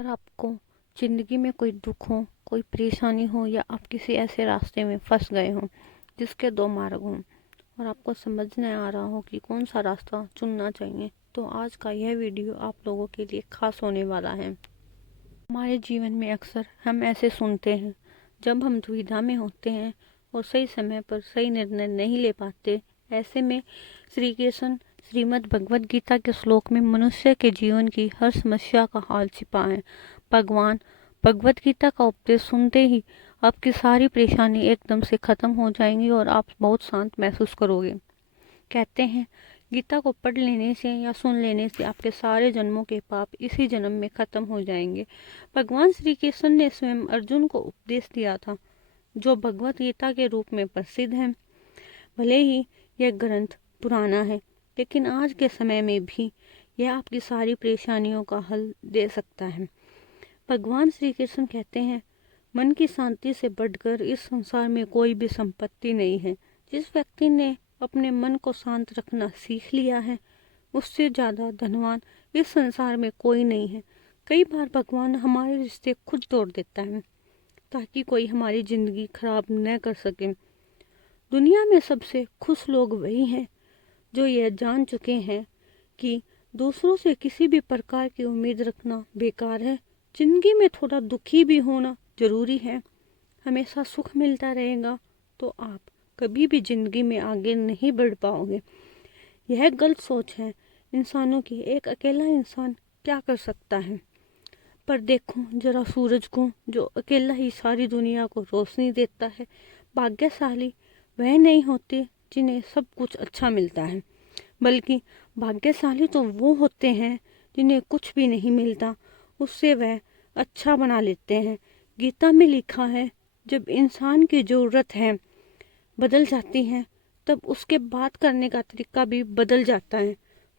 अगर आपको ज़िंदगी में कोई दुख हो, कोई परेशानी हो या आप किसी ऐसे रास्ते में फंस गए हों जिसके दो मार्ग हों और आपको समझ नहीं आ रहा हो कि कौन सा रास्ता चुनना चाहिए, तो आज का यह वीडियो आप लोगों के लिए खास होने वाला है। हमारे जीवन में अक्सर हम ऐसे सुनते हैं, जब हम दुविधा में होते हैं और सही समय पर सही निर्णय नहीं ले पाते, ऐसे में श्री कृष्ण श्रीमद् भगवद गीता के श्लोक में मनुष्य के जीवन की हर समस्या का हाल छिपा है। भगवान भगवद गीता का उपदेश सुनते ही आपकी सारी परेशानी एकदम से खत्म हो जाएंगी और आप बहुत शांत महसूस करोगे। कहते हैं, गीता को पढ़ लेने से या सुन लेने से आपके सारे जन्मों के पाप इसी जन्म में खत्म हो जाएंगे। भगवान श्री कृष्ण ने स्वयं अर्जुन को उपदेश दिया था, जो भगवद गीता के रूप में प्रसिद्ध है। भले ही यह ग्रंथ पुराना है, लेकिन आज के समय में भी यह आपकी सारी परेशानियों का हल दे सकता है। भगवान श्री कृष्ण कहते हैं, मन की शांति से बढ़कर इस संसार में कोई भी संपत्ति नहीं है। जिस व्यक्ति ने अपने मन को शांत रखना सीख लिया है, उससे ज़्यादा धनवान इस संसार में कोई नहीं है। कई बार भगवान हमारे रिश्ते खुद तोड़ देता है ताकि कोई हमारी ज़िंदगी खराब न कर सके। दुनिया में सबसे खुश लोग वही हैं जो यह जान चुके हैं कि दूसरों से किसी भी प्रकार की उम्मीद रखना बेकार है। जिंदगी में थोड़ा दुखी भी होना जरूरी है। हमेशा सुख मिलता रहेगा तो आप कभी भी जिंदगी में आगे नहीं बढ़ पाओगे। यह गलत सोच है इंसानों की। एक अकेला इंसान क्या कर सकता है? पर देखो जरा सूरज को, जो अकेला ही सारी दुनिया को रोशनी देता है। भाग्यशाली वह नहीं होते जिन्हें सब कुछ अच्छा मिलता है, बल्कि भाग्यशाली तो वो होते हैं जिन्हें कुछ भी नहीं मिलता, उससे वह अच्छा बना लेते हैं। गीता में लिखा है, जब इंसान की ज़रूरत है बदल जाती है, तब उसके बात करने का तरीका भी बदल जाता है।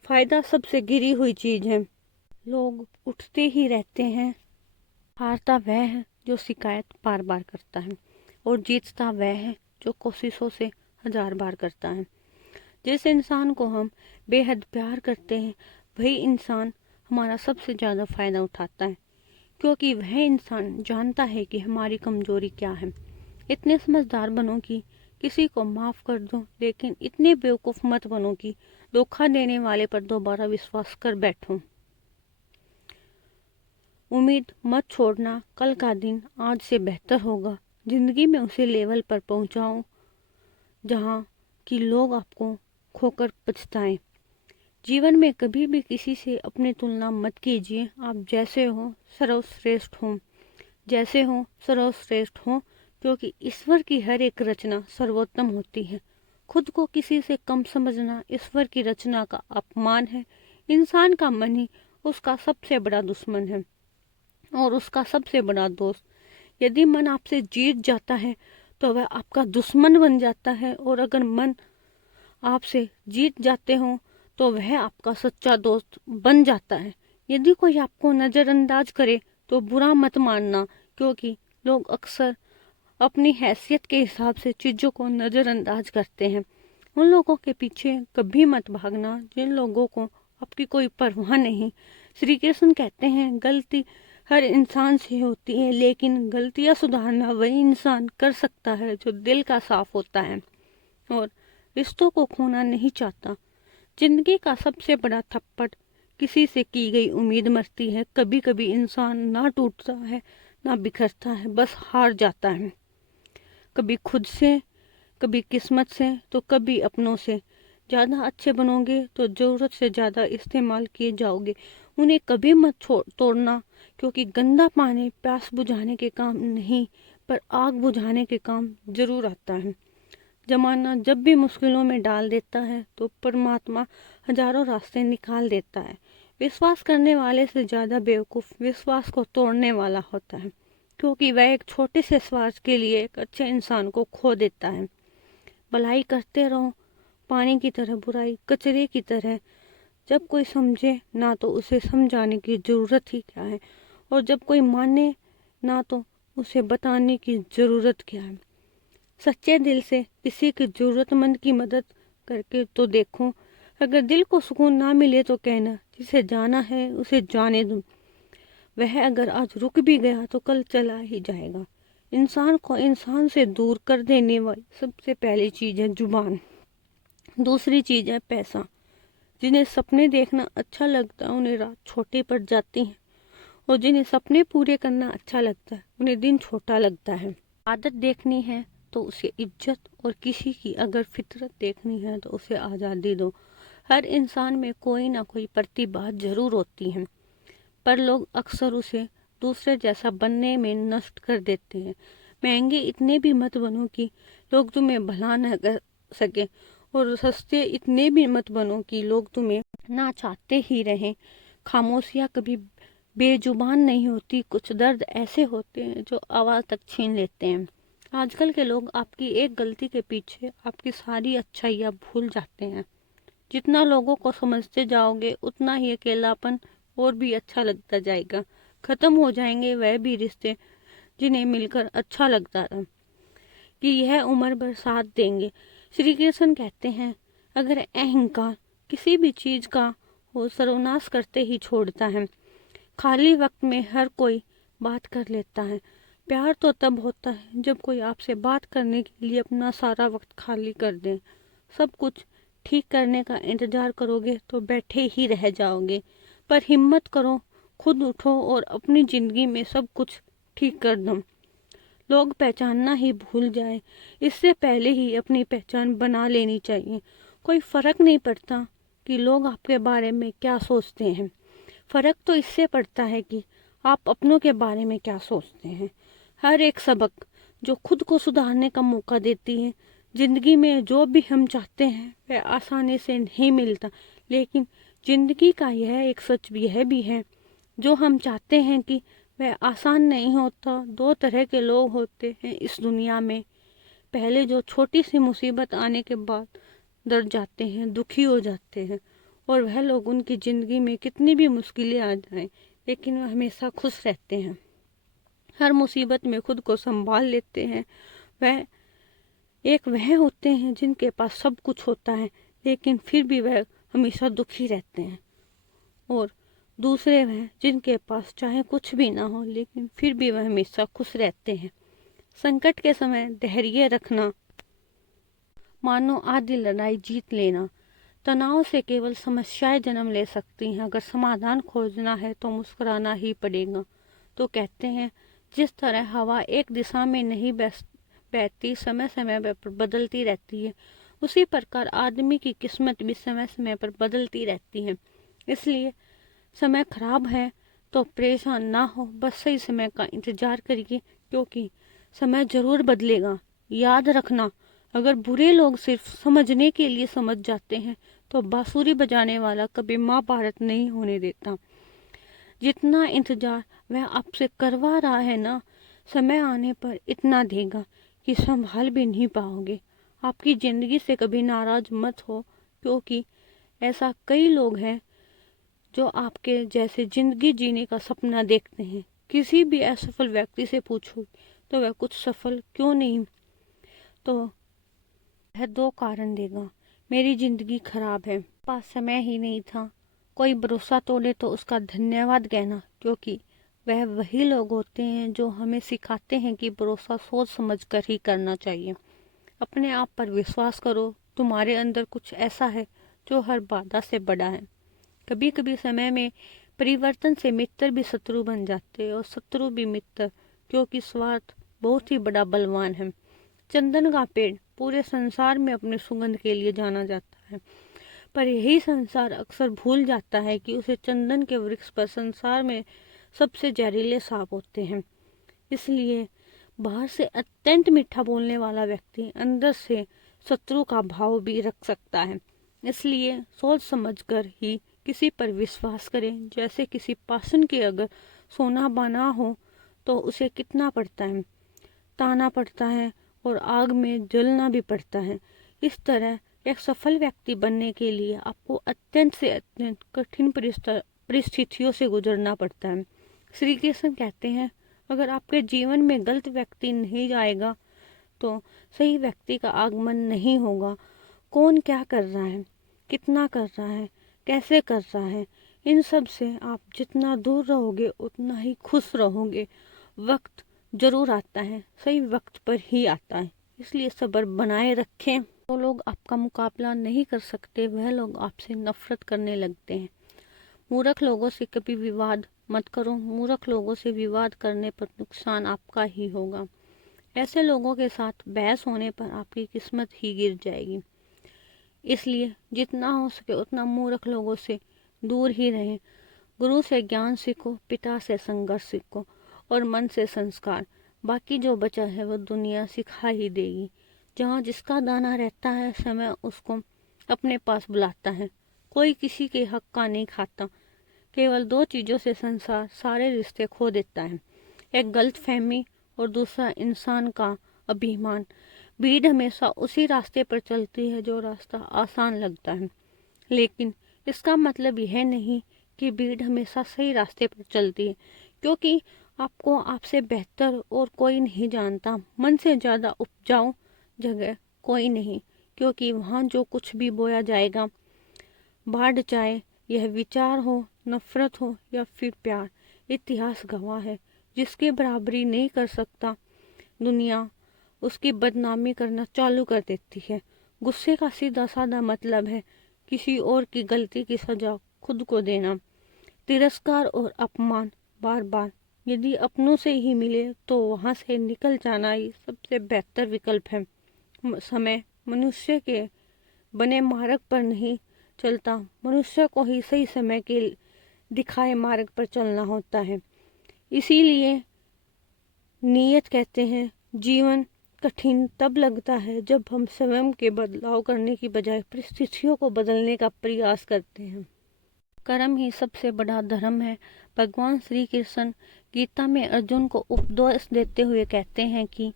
फायदा सबसे गिरी हुई चीज़ है। लोग उठते ही रहते हैं। हारता वह है जो शिकायत बार बार करता है, और जीतता वह है जो कोशिशों से 1000 बार करता है। जिस इंसान को हम बेहद प्यार करते हैं, वही इंसान हमारा सबसे ज़्यादा फ़ायदा उठाता है, क्योंकि वह इंसान जानता है कि हमारी कमज़ोरी क्या है। इतने समझदार बनो कि किसी को माफ़ कर दो, लेकिन इतने बेवकूफ़ मत बनो कि धोखा देने वाले पर दोबारा विश्वास कर बैठो। उम्मीद मत छोड़ना, कल का दिन आज से बेहतर होगा। ज़िंदगी में उसी लेवल पर पहुंचाओ जहां कि लोग आपको खोकर पछताएं। जीवन में कभी भी किसी से अपनी तुलना मत कीजिए। आप जैसे हो सर्वश्रेष्ठ हो, जैसे हो सर्वश्रेष्ठ हो, क्योंकि ईश्वर की हर एक रचना सर्वोत्तम होती है। खुद को किसी से कम समझना ईश्वर की रचना का अपमान है। इंसान का मन ही उसका सबसे बड़ा दुश्मन है और उसका सबसे बड़ा दोस्त। यदि मन आपसे जीत जाता है तो वह आपका दुश्मन बन जाता है, और अगर मन आपसे जीत जाते हो तो वह आपका सच्चा दोस्त बन जाता है। यदि कोई आपको नज़रअंदाज करे तो बुरा मत मानना, क्योंकि लोग अक्सर अपनी हैसियत के हिसाब से चीज़ों को नज़रअंदाज करते हैं। उन लोगों के पीछे कभी मत भागना जिन लोगों को आपकी कोई परवाह नहीं। श्री कृष्ण कहते हैं, गलती हर इंसान से होती है, लेकिन गलतियां सुधारना वही इंसान कर सकता है जो दिल का साफ होता है और रिश्तों को खोना नहीं चाहता। जिंदगी का सबसे बड़ा थप्पड़ किसी से की गई उम्मीद मरती है। कभी कभी इंसान ना टूटता है ना बिखरता है, बस हार जाता है। कभी खुद से, कभी किस्मत से, तो कभी अपनों से। ज़्यादा अच्छे बनोगे तो ज़रूरत से ज़्यादा इस्तेमाल किए जाओगे। उन्हें कभी मत तोड़ना, क्योंकि गंदा पानी प्यास बुझाने के काम नहीं, पर आग बुझाने के काम जरूर आता है। जमाना जब भी मुश्किलों में डाल देता है तो परमात्मा हजारों रास्ते निकाल देता है। विश्वास करने वाले से ज़्यादा बेवकूफ़ विश्वास को तोड़ने वाला होता है, क्योंकि वह एक छोटे से स्वार्थ के लिए एक अच्छे इंसान को खो देता है। भलाई करते रहो, पानी की तरह बुराई कचरे की तरह। जब कोई समझे ना तो उसे समझाने की ज़रूरत ही क्या है, और जब कोई माने ना तो उसे बताने की ज़रूरत क्या है। सच्चे दिल से किसी की ज़रूरतमंद की मदद करके तो देखो। अगर दिल को सुकून ना मिले तो कहना, जिसे जाना है उसे जाने दो। वह अगर आज रुक भी गया तो कल चला ही जाएगा। इंसान को इंसान से दूर कर देने वाली सबसे पहली चीज है जुबान। दूसरी चीज है पैसा। जिन्हें सपने देखना अच्छा लगता है उन्हें रात छोटी पड़ जाती है, और जिन्हें सपने पूरे करना अच्छा लगता है उन्हें दिन छोटा लगता है। आदत देखनी है तो उसे इज्जत, और किसी की अगर फितरत देखनी है तो उसे आज़ादी दो। हर इंसान में कोई ना कोई प्रतिभा जरूर होती है, पर लोग अक्सर उसे दूसरे जैसा बनने में नष्ट कर देते हैं। महंगे इतने भी मत बनो कि लोग तुम्हें भला न कर सके, और सस्ते इतने भी मत बनो कि लोग तुम्हें ना चाहते ही रहें। खामोशियाँ कभी बेजुबान नहीं होती। कुछ दर्द ऐसे होते हैं जो आवाज़ तक छीन लेते हैं। आजकल के लोग आपकी एक गलती के पीछे आपकी सारी अच्छाइयाँ भूल जाते हैं। जितना लोगों को समझते जाओगे उतना ही अकेलापन और भी अच्छा लगता जाएगा। खत्म हो जाएंगे वह भी रिश्ते जिन्हें मिलकर अच्छा लगता था, कि यह उम्र भर साथ देंगे। श्री कृष्ण कहते हैं, अगर अहंकार किसी भी चीज का हो सर्वनाश करते ही छोड़ता है। खाली वक्त में हर कोई बात कर लेता है। प्यार तो तब होता है जब कोई आपसे बात करने के लिए अपना सारा वक्त खाली कर दे। सब कुछ ठीक करने का इंतजार करोगे तो बैठे ही रह जाओगे। पर हिम्मत करो, खुद उठो और अपनी जिंदगी में सब कुछ ठीक कर दो। लोग पहचानना ही भूल जाए इससे पहले ही अपनी पहचान बना लेनी चाहिए। कोई फर्क नहीं पड़ता कि लोग आपके बारे में क्या सोचते हैं, फर्क तो इससे पड़ता है कि आप अपनों के बारे में क्या सोचते हैं। हर एक सबक जो खुद को सुधारने का मौका देती है। जिंदगी में जो भी हम चाहते हैं वह आसानी से नहीं मिलता, लेकिन जिंदगी का यह एक सच यह भी है जो हम चाहते हैं कि वह आसान नहीं होता। दो तरह के लोग होते हैं इस दुनिया में। पहले जो छोटी सी मुसीबत आने के बाद डर जाते हैं, दुखी हो जाते हैं, और वह लोग उनकी जिंदगी में कितनी भी मुश्किलें आ जाएं लेकिन वह हमेशा खुश रहते हैं। हर मुसीबत में खुद को संभाल लेते हैं। वह होते हैं जिनके पास सब कुछ होता है लेकिन फिर भी वह हमेशा दुखी रहते हैं, और दूसरे वह जिनके पास चाहे कुछ भी ना हो लेकिन फिर भी वह हमेशा खुश रहते हैं। संकट के समय धैर्य रखना मानो आधी लड़ाई जीत लेना। तनाव से केवल समस्याएं जन्म ले सकती हैं। अगर समाधान खोजना है तो मुस्कुराना ही पड़ेगा। तो कहते हैं, जिस तरह हवा एक दिशा में नहीं बहती, समय समय पर बदलती रहती है, उसी प्रकार आदमी की किस्मत भी समय समय पर बदलती रहती है। इसलिए समय खराब है तो परेशान ना हो, बस सही समय का इंतजार करिए, क्योंकि समय जरूर बदलेगा। याद रखना, अगर बुरे लोग सिर्फ समझने के लिए समझ जाते हैं तो बांसुरी बजाने वाला कभी महाभारत नहीं होने देता। जितना इंतजार वह आपसे करवा रहा है ना, समय आने पर इतना देगा कि संभाल भी नहीं पाओगे। आपकी जिंदगी से कभी नाराज मत हो, क्योंकि ऐसा कई लोग हैं जो आपके जैसे जिंदगी जीने का सपना देखते हैं। किसी भी असफल व्यक्ति से पूछो तो वह कुछ सफल क्यों नहीं, तो वह दो कारण देगा। मेरी जिंदगी खराब है, पास समय ही नहीं था। कोई भरोसा तोड़े तो उसका धन्यवाद कहना, क्योंकि वह वही लोग होते हैं जो हमें सिखाते हैं कि भरोसा सोच समझ कर ही करना चाहिए। अपने आप पर विश्वास करो, तुम्हारे अंदर कुछ ऐसा है जो हर बाधा से बड़ा है। कभी कभी समय में परिवर्तन से मित्र भी शत्रु बन जाते हैं और शत्रु भी मित्र, क्योंकि स्वार्थ बहुत ही बड़ा बलवान है। चंदन का पेड़ पूरे संसार में अपने सुगंध के लिए जाना जाता है, पर यही संसार अक्सर भूल जाता है कि उसे चंदन के वृक्ष पर संसार में सबसे जहरीले सांप होते हैं। इसलिए बाहर से अत्यंत मीठा बोलने वाला व्यक्ति अंदर से शत्रु का भाव भी रख सकता है। इसलिए सोच समझकर ही किसी पर विश्वास करें। जैसे किसी पाषाण के अगर सोना बना हो तो उसे कितना पड़ता है, ताना पड़ता है और आग में जलना भी पड़ता है। इस तरह एक सफल व्यक्ति बनने के लिए आपको अत्यंत से अत्यंत कठिन परिस्थितियों से गुजरना पड़ता है। श्री कृष्ण कहते हैं, अगर आपके जीवन में गलत व्यक्ति नहीं आएगा तो सही व्यक्ति का आगमन नहीं होगा। कौन क्या कर रहा है, कितना कर रहा है, कैसे कर रहा है, इन सब से आप जितना दूर रहोगे उतना ही खुश रहोगे। वक्त जरूर आता है, सही वक्त पर ही आता है, इसलिए सब्र बनाए रखें। वो लोग आपका मुकाबला नहीं कर सकते, वह लोग आपसे नफरत करने लगते हैं। मूर्ख लोगों से कभी विवाद मत करो, मूर्ख लोगों से विवाद करने पर नुकसान आपका ही होगा। ऐसे लोगों के साथ बहस होने पर आपकी किस्मत ही गिर जाएगी। इसलिए जितना हो सके उतना मूर्ख लोगों से दूर ही रहें। गुरु से ज्ञान सीखो, पिता से संघर्ष सीखो और मन से संस्कार। बाकी जो बचा है वो दुनिया सिखा ही देगी। जहाँ जिसका दाना रहता है, समय उसको अपने पास बुलाता है। कोई किसी के हक का नहीं खाता। केवल दो चीज़ों से संसार सारे रिश्ते खो देता है, एक गलत फहमी और दूसरा इंसान का अभिमान। भीड़ हमेशा उसी रास्ते पर चलती है जो रास्ता आसान लगता है, लेकिन इसका मतलब यह नहीं कि भीड़ हमेशा सही रास्ते पर चलती है, क्योंकि आपको आपसे बेहतर और कोई नहीं जानता। मन से ज़्यादा उपजाऊ जगह कोई नहीं, क्योंकि वहाँ जो कुछ भी बोया जाएगा, बाढ़ चाहे यह विचार हो, नफरत हो या फिर प्यार, इतिहास गवाह है। जिसकी बराबरी नहीं कर सकता, दुनिया उसकी बदनामी करना चालू कर देती है। गुस्से का सीधा साधा मतलब है किसी और की गलती की सजा खुद को देना। तिरस्कार और अपमान बार बार यदि अपनों से ही मिले तो वहां से निकल जाना ही सबसे बेहतर विकल्प है। समय मनुष्य के बने मार्ग पर नहीं चलता, मनुष्य को ही सही समय के दिखाए मार्ग पर चलना होता है। इसीलिए नियत कहते हैं, जीवन कठिन तब लगता है जब हम स्वयं के बदलाव करने की बजाय परिस्थितियों को बदलने का प्रयास करते हैं। कर्म ही सबसे बड़ा धर्म है। भगवान श्री कृष्ण गीता में अर्जुन को उपदेश देते हुए कहते हैं कि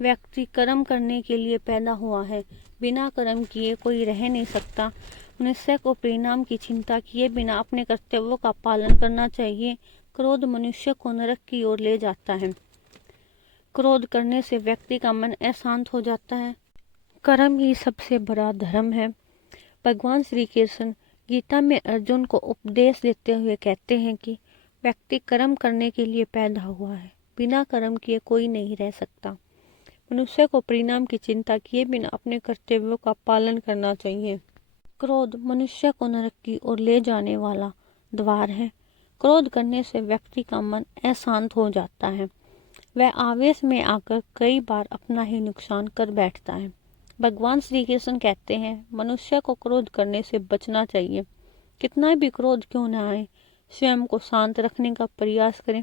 व्यक्ति कर्म करने के लिए पैदा हुआ है, बिना कर्म किए कोई रह नहीं सकता। मनुष्य को परिणाम की चिंता किए बिना अपने कर्तव्यों का पालन करना चाहिए। क्रोध मनुष्य को नरक की ओर ले जाता है। क्रोध करने से व्यक्ति का मन अशांत हो जाता है। कर्म ही सबसे बड़ा धर्म है। भगवान श्री कृष्ण गीता में अर्जुन को उपदेश देते हुए कहते हैं कि व्यक्ति कर्म करने के लिए पैदा हुआ है, बिना कर्म किए कोई नहीं रह सकता। मनुष्य को परिणाम की चिंता किए बिना अपने कर्तव्यों का पालन करना चाहिए। क्रोध मनुष्य को नरक की ओर ले जाने वाला द्वार है। क्रोध करने से व्यक्ति का मन अशांत हो जाता है। वह आवेश में आकर कई बार अपना ही नुकसान कर बैठता है। भगवान श्री कृष्ण कहते हैं, मनुष्य को क्रोध करने से बचना चाहिए। कितना भी क्रोध क्यों न आए, स्वयं को शांत रखने का प्रयास करें।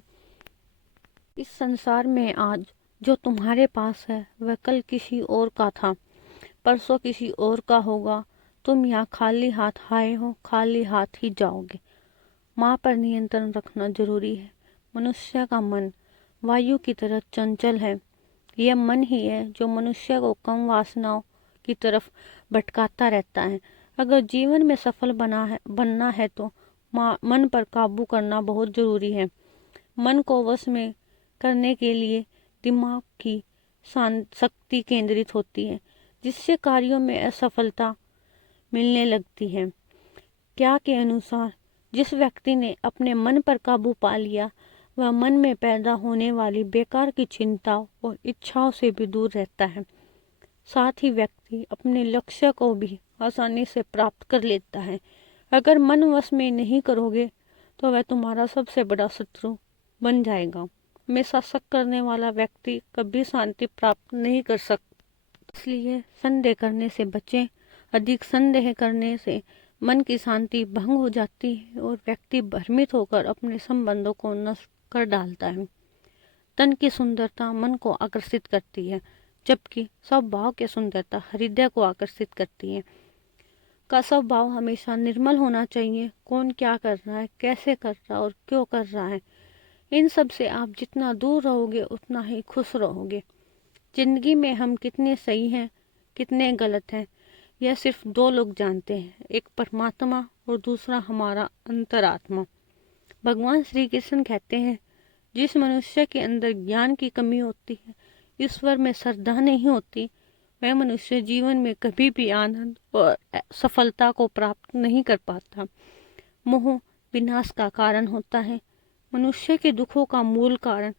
इस संसार में आज जो तुम्हारे पास है वह कल किसी और का था, परसों किसी और का होगा। तुम यहाँ खाली हाथ आए हो, खाली हाथ ही जाओगे। माँ पर नियंत्रण रखना जरूरी है। मनुष्य का मन वायु की तरह चंचल है। यह मन ही है जो मनुष्य को कम वासनाओं की तरफ भटकाता रहता है। अगर जीवन में सफल बनना है तो मन पर काबू करना बहुत जरूरी है। मन को वश में करने के लिए दिमाग की शक्ति केंद्रित होती है, जिससे कार्यों में असफलता मिलने लगती है। क्या के अनुसार जिस व्यक्ति ने अपने मन पर काबू पा लिया, वह मन में पैदा होने वाली बेकार की चिंताओं और इच्छाओं से भी दूर रहता है। साथ ही व्यक्ति अपने लक्ष्य को भी आसानी से प्राप्त कर लेता है। अगर मन वश में नहीं करोगे तो वह तुम्हारा सबसे बड़ा शत्रु बन जाएगा। हमेशा शक करने वाला व्यक्ति कभी शांति प्राप्त नहीं कर सकता। इसलिए संदेह करने से बचें। अधिक संदेह करने से मन की शांति भंग हो जाती है और व्यक्ति भ्रमित होकर अपने संबंधों को नष्ट कर डालता है। तन की सुंदरता मन को आकर्षित करती है, जबकि स्वभाव की सुंदरता हृदय को आकर्षित करती है। का स्वभाव हमेशा निर्मल होना चाहिए। कौन क्या कर रहा है, कैसे कर रहा है और क्यों कर रहा है, इन सब से आप जितना दूर रहोगे उतना ही खुश रहोगे। जिंदगी में हम कितने सही हैं, कितने गलत हैं, यह सिर्फ दो लोग जानते हैं, एक परमात्मा और दूसरा हमारा अंतरात्मा। भगवान श्री कृष्ण कहते हैं, जिस मनुष्य के अंदर ज्ञान की कमी होती है, ईश्वर में श्रद्धा नहीं होती, वह मनुष्य जीवन में कभी भी आनंद और सफलता को प्राप्त नहीं कर पाता। मोह विनाश का कारण होता है। मनुष्य के दुखों का मूल कारण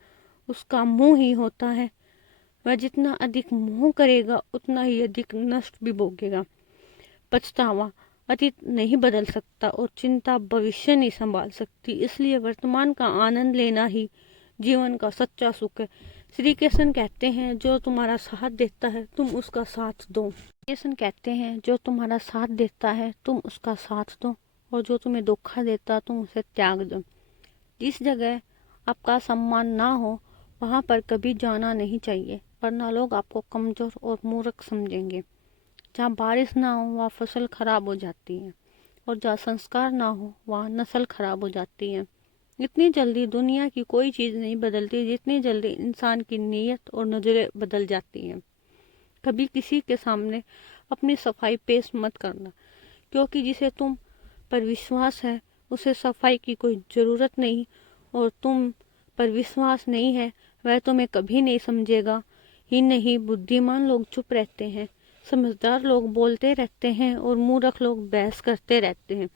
उसका मोह ही होता है। वह जितना अधिक मोह करेगा उतना ही अधिक नष्ट भी भोगेगा। पछतावा अतीत नहीं बदल सकता और चिंता भविष्य नहीं संभाल सकती। इसलिए वर्तमान का आनंद लेना ही जीवन का सच्चा सुख है। श्री कृष्ण कहते हैं जो तुम्हारा साथ देता है तुम उसका साथ दो। कृष्ण कहते हैं जो तुम्हारा साथ देता है तुम उसका साथ दो, और जो तुम्हें धोखा देता तुम उसे त्याग दो। जिस जगह आपका सम्मान ना हो वहाँ पर कभी जाना नहीं चाहिए, वरना लोग आपको कमजोर और मूर्ख समझेंगे। जहाँ बारिश ना हो वहाँ फसल खराब हो जाती है, और जहाँ संस्कार ना हो वहाँ नस्ल खराब हो जाती है। इतनी जल्दी दुनिया की कोई चीज़ नहीं बदलती जितनी जल्दी इंसान की नीयत और नज़रें बदल जाती हैं। कभी किसी के सामने अपनी सफाई पेश मत करना, क्योंकि जिसे तुम पर विश्वास है उसे सफाई की कोई ज़रूरत नहीं, और तुम पर विश्वास नहीं है वह तुम्हें कभी नहीं समझेगा ही नहीं। बुद्धिमान लोग चुप रहते हैं, समझदार लोग बोलते रहते हैं, और मूर्ख लोग बहस करते रहते हैं।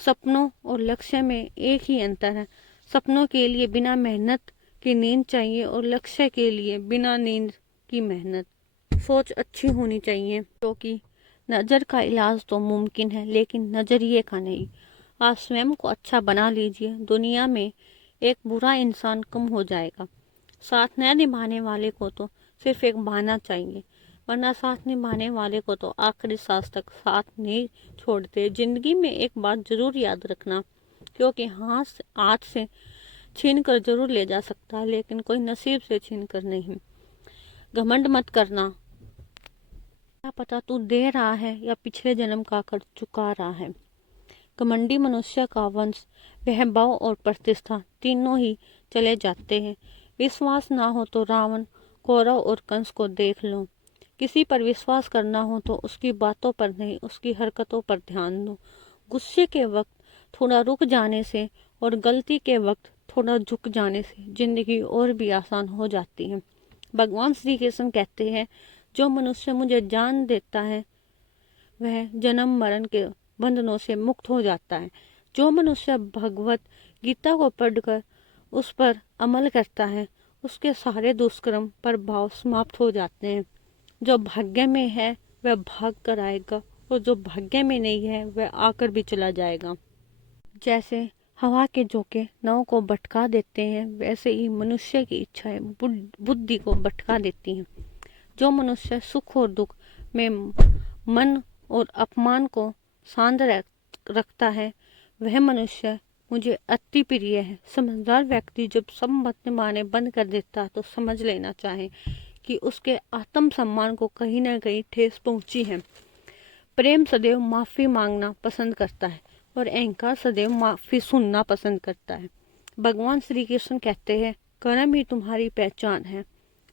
सपनों और लक्ष्य में एक ही अंतर है। सपनों के लिए बिना मेहनत की नींद चाहिए, और लक्ष्य के लिए बिना नींद की मेहनत। सोच अच्छी होनी चाहिए, क्योंकि नज़र का इलाज तो मुमकिन है लेकिन नज़रिए का नहीं। आप स्वयं को अच्छा बना लीजिए, दुनिया में एक बुरा इंसान कम हो जाएगा। साथ न निभाने वाले को तो सिर्फ एक बहाना चाहिए, वरना साथ निभाने वाले को तो आखिरी सांस तक साथ नहीं छोड़ते। जिंदगी में एक बात जरूर याद रखना, क्योंकि हाथ हाथ से छीन कर जरूर ले जा सकता है लेकिन कोई नसीब से छीन कर नहीं। घमंड मत करना, क्या पता तू दे रहा है या पिछले जन्म का कर चुका रहा है। घमंडी मनुष्य का वंश, वैभव और प्रतिष्ठा तीनों ही चले जाते हैं। विश्वास ना हो तो रावण, कौरव और कंस को देख लो। किसी पर विश्वास करना हो तो उसकी बातों पर नहीं उसकी हरकतों पर ध्यान दो। गुस्से के वक्त थोड़ा रुक जाने से और गलती के वक्त थोड़ा झुक जाने से जिंदगी और भी आसान हो जाती है। भगवान श्री कृष्ण कहते हैं जो मनुष्य मुझे जान देता है वह जन्म मरण के बंधनों से मुक्त हो जाता है। जो मनुष्य भगवत गीता को पढ़कर उस पर अमल करता है उसके सारे दुष्कर्म प्रभाव समाप्त हो जाते हैं। जो भाग्य में है वह भाग कर आएगा, और जो भाग्य में नहीं है वह आकर भी चला जाएगा। जैसे हवा के झोंके नाव को भटका देते हैं, वैसे ही मनुष्य की इच्छाएं बुद्धि को भटका देती हैं। जो मनुष्य सुख और दुख में मन और अपमान को शांत रखता है वह मनुष्य मुझे अति प्रिय है। समझदार व्यक्ति जब सब मत माने बंद कर देता तो समझ लेना चाहे कि उसके आत्म सम्मान को कहीं ना कहीं ठेस पहुंची है। प्रेम सदैव माफी मांगना पसंद करता है और अहंकार सदैव माफी सुनना पसंद करता है। भगवान श्री कृष्ण कहते हैं कर्म ही तुम्हारी पहचान है,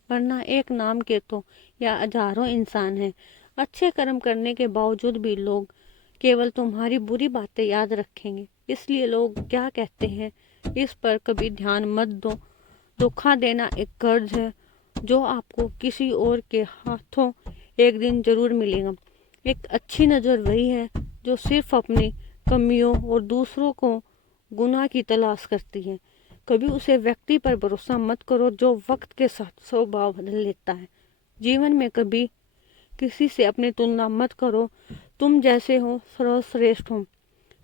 वरना एक नाम के तो या हजारों इंसान हैं। अच्छे कर्म करने के बावजूद भी लोग केवल तुम्हारी बुरी बातें याद रखेंगे। इसलिए लोग क्या कहते हैं इस पर कभी ध्यान मत दो। धोखा देना एक कर्ज है जो आपको किसी और के हाथों एक दिन जरूर मिलेगा। एक अच्छी नज़र वही है जो सिर्फ अपनी कमियों और दूसरों को गुनाह की तलाश करती है। कभी उसे व्यक्ति पर भरोसा मत करो जो वक्त के साथ स्वभाव बदल लेता है। जीवन में कभी किसी से अपनी तुलना मत करो। तुम जैसे हो सर्वश्रेष्ठ हो।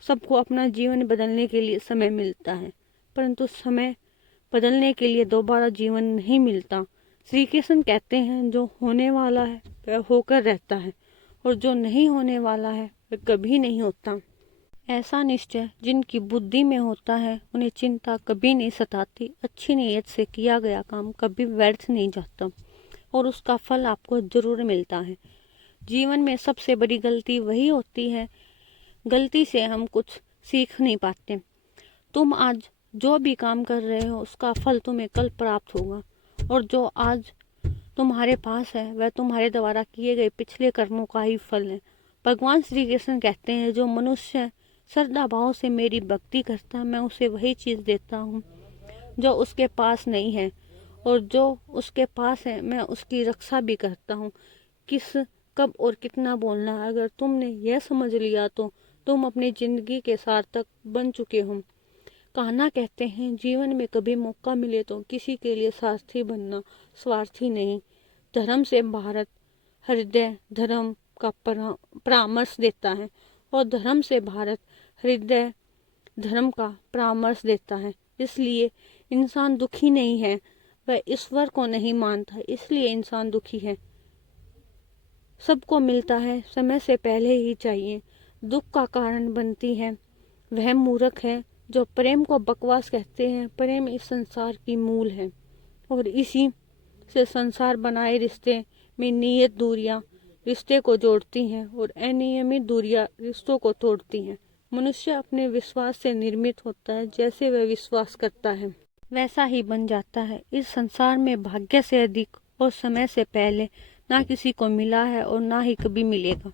सबको अपना जीवन बदलने के लिए समय मिलता है, परंतु समय बदलने के लिए दोबारा जीवन नहीं मिलता। श्री कृष्ण कहते हैं जो होने वाला है वह होकर रहता है, और जो नहीं होने वाला है वह कभी नहीं होता। ऐसा निश्चय जिनकी बुद्धि में होता है उन्हें चिंता कभी नहीं सताती। अच्छी नीयत से किया गया काम कभी व्यर्थ नहीं जाता, और उसका फल आपको जरूर मिलता है। जीवन में सबसे बड़ी गलती वही होती है, गलती से हम कुछ सीख नहीं पाते। तुम आज जो भी काम कर रहे हो उसका फल तुम्हें कल प्राप्त होगा, और जो आज तुम्हारे पास है वह तुम्हारे द्वारा किए गए पिछले कर्मों का ही फल है। भगवान श्री कृष्ण कहते हैं जो मनुष्य श्रद्धा भाव से मेरी भक्ति करता है मैं उसे वही चीज़ देता हूँ जो उसके पास नहीं है, और जो उसके पास है मैं उसकी रक्षा भी करता हूँ। किस कब और कितना बोलना है, अगर तुमने यह समझ लिया तो तुम अपनी जिंदगी के सार्थक बन चुके हो। कान्हा कहते हैं, जीवन में कभी मौका मिले तो किसी के लिए सारथी बनना, स्वार्थी नहीं। धर्म से भारत हृदय धर्म का परामर्श देता है, और धर्म से भारत हृदय धर्म का परामर्श देता है। इसलिए इंसान दुखी नहीं है, वह ईश्वर को नहीं मानता, इसलिए इंसान दुखी है। सबको मिलता है, समय से पहले ही चाहिए। दुख का कारण बनती है वह मूर्ख है जो प्रेम को बकवास कहते हैं। प्रेम इस संसार की मूल है, और इसी से संसार बनाए रिश्ते में नियत दूरियां रिश्ते को जोड़ती हैं, और अनियमित दूरियां रिश्तों को तोड़ती हैं। मनुष्य अपने विश्वास से निर्मित होता है, जैसे वह विश्वास करता है वैसा ही बन जाता है। इस संसार में भाग्य से अधिक और समय से पहले ना किसी को मिला है और ना ही कभी मिलेगा।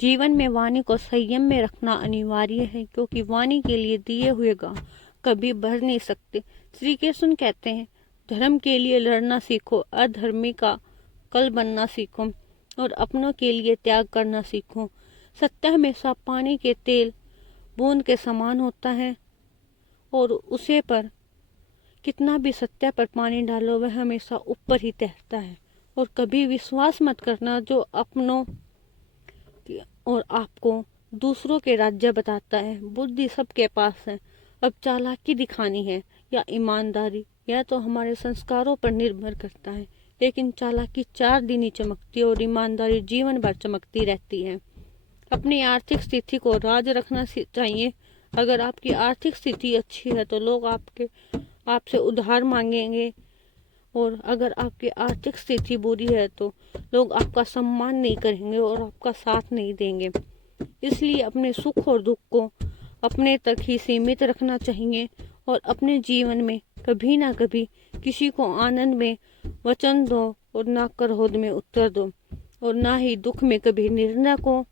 जीवन में वाणी को संयम में रखना अनिवार्य है, क्योंकि वाणी के लिए दिए हुए गांव कभी भर नहीं सकते। श्री कृष्ण कहते हैं, धर्म के लिए लड़ना सीखो, अधर्मी का कल बनना सीखो, और अपनों के लिए त्याग करना सीखो। सत्य हमेशा पानी के तेल बूंद के समान होता है, और उसे पर कितना भी सत्य पर पानी डालो वह हमेशा ऊपर ही तैरता है। और कभी विश्वास मत करना जो अपनों और आपको दूसरों के राज्य बताता है। बुद्धि सबके पास है, अब चालाकी दिखानी है या ईमानदारी, यह तो हमारे संस्कारों पर निर्भर करता है। लेकिन चालाकी 4 दिन ही चमकती है और ईमानदारी जीवन भर चमकती रहती है। अपनी आर्थिक स्थिति को राज रखना चाहिए। अगर आपकी आर्थिक स्थिति अच्छी है तो लोग आपसे उधार मांगेंगे, और अगर आपकी आर्थिक स्थिति बुरी है तो लोग आपका सम्मान नहीं करेंगे और आपका साथ नहीं देंगे। इसलिए अपने सुख और दुख को अपने तक ही सीमित रखना चाहिए, और अपने जीवन में कभी ना कभी किसी को आनंद में वचन दो और ना क्रोध में उत्तर दो, और ना ही दुख में कभी निर्णय को।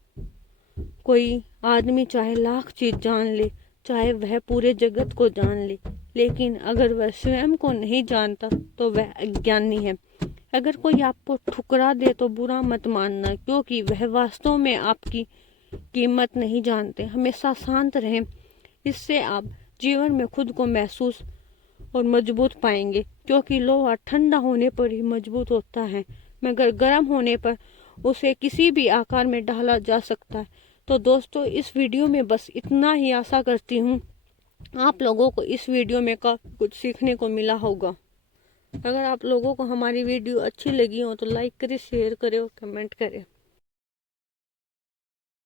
कोई आदमी चाहे लाख चीज जान ले, चाहे वह पूरे जगत को जान ले, लेकिन अगर वह स्वयं को नहीं जानता तो वह अज्ञानी है। अगर कोई आपको ठुकरा दे तो बुरा मत मानना, क्योंकि वह वास्तव में आपकी कीमत नहीं जानते। हमेशा शांत रहें, इससे आप जीवन में खुद को महसूस और मजबूत पाएंगे, क्योंकि लोहा ठंडा होने पर ही मजबूत होता है, मगर गर्म होने पर उसे किसी भी आकार में ढाला जा सकता है। तो दोस्तों, इस वीडियो में बस इतना ही। आशा करती हूँ आप लोगों को इस वीडियो में काफ़ी कुछ सीखने को मिला होगा। अगर आप लोगों को हमारी वीडियो अच्छी लगी हो तो लाइक करें, शेयर करें और कमेंट करें।